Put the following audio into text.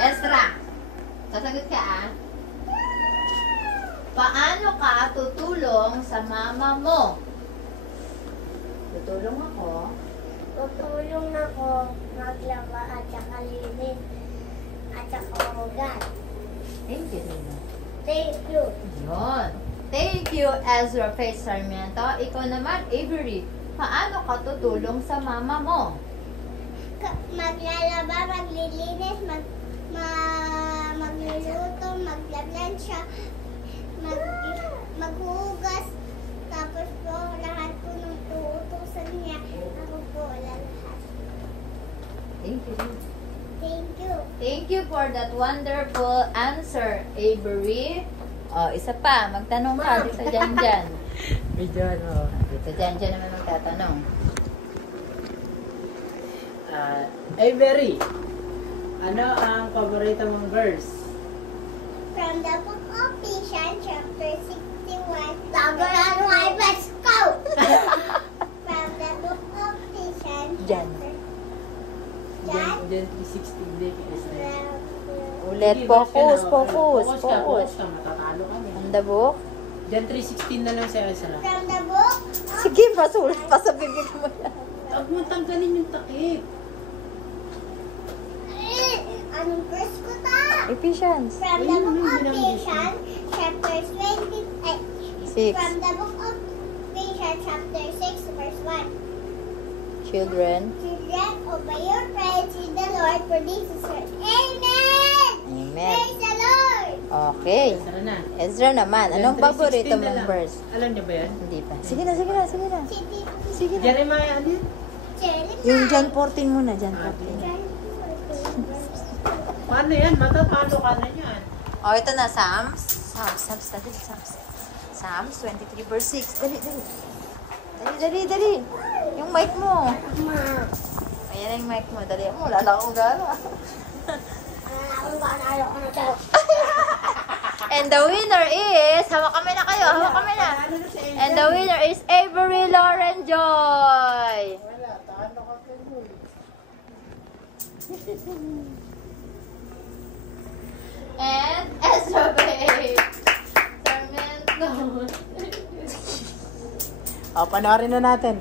Ezra, sasagot ka ah. Paano ka tutulong sa mama mo? Tutulong ako. Tutulong ako maglaba at saka linis at saka hugas. Thank you, Dino. Thank you. Yun. Thank you, Ezra Faith Sarmiento. Ikaw naman, Avery. Paano ka tutulong sa mama mo? Maglalaba, maglilinis, magluluto, maglaplansya, maghugas, tapos po lahat po ng tuutusan niya, ako po lahat. Thank you. Thank you. Thank you for that wonderful answer, Avery. Isa pa, magtanong ka dito dyan. Medyo ano. Dito dyan naman magtatanong. Avery, ano ang paborito mong verse? From the book of Ephesians, chapter 61. Tagalog ay best go! From the book of Ephesians, Jan. Jan? Jan 3:16 din. Ulit, focus. Focus ka, matatalo ka niya. On the book. Jan 3:16 na lang sa Ezra. From the book of Sige, masulat pa sa bibig mo yan. Huwag mo tanggalin yung takip. Anong verse ko ta? Ephesians. From the book of Ephesians, chapter 6. From the book of Ephesians, chapter 6, verse 1. Children. Children, obey your parents in the Lord, for this is right. Amen! Amen. Praise the Lord! Okay. Ezra na. Ezra naman, anong Jan 3:16 paborito na mong lang. verse? Alam niyo ba yan? Hindi pa. Sige na. City, Sige na. Jeremiah, ano yun? Jeremiah. Yung John 14 muna, John 14. Paano yan? Matatalo ka na yan. Oh, ito na, Psalms 23 verse 6. Dali. Yung mic mo. Ayan yung mic mo. Dali mo. Wala na akong gana. And the winner is, hawak kami na kayo. And the winner is Avery Lauren Joy. Wala, taano ka kayo. And Ezra Bay. Sarmiento. Panoorin na natin.